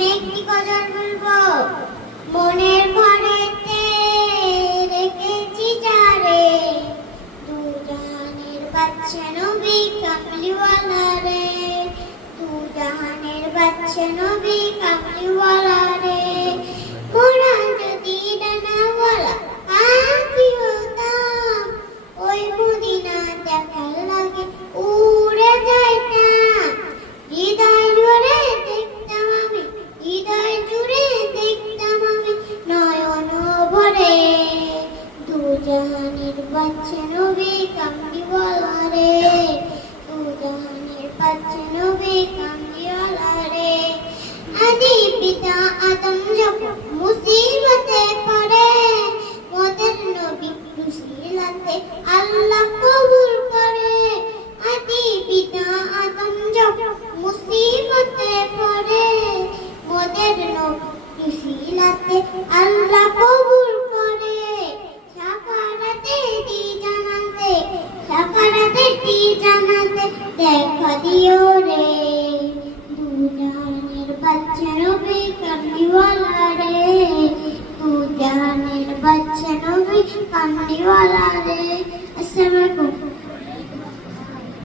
আমি একটি গজল বলবো। মনের ঘরেতে রেখেছি যারে, দু জাহানের বাদশা নবী কামলিওয়ালা রে, দু জাহানের বাদশা নবী কামলিওয়ালা রে। মোরা যদি ডানাওয়ালা পাখি হতাম, ওই মদিনা দেখার লাগে উড়ে যাইতাম। হৃদয় জুড়ে দেখতাম আমি, হৃদয় জুড়ে দেখতাম আমি নয়ন ভরে, দু জাহানের বাদশা নবী কামলিওয়ালা রে, দু জাহানের বাদশা নবী কামলিওয়ালা রে। আদি পিতা আদম যখন মুসিবতে পড়ে, মোদের নবী মুসিলাতে আল্লাহ কবুল করে। আদি পিতা আদম যখন মুসিবতে পড়ে, মোদের নবী মুসিলাতে আল্লাহ কবুল করে। সাকারাতে দি জানাতে, সাকারাতে দি জানাতে দেখা দিও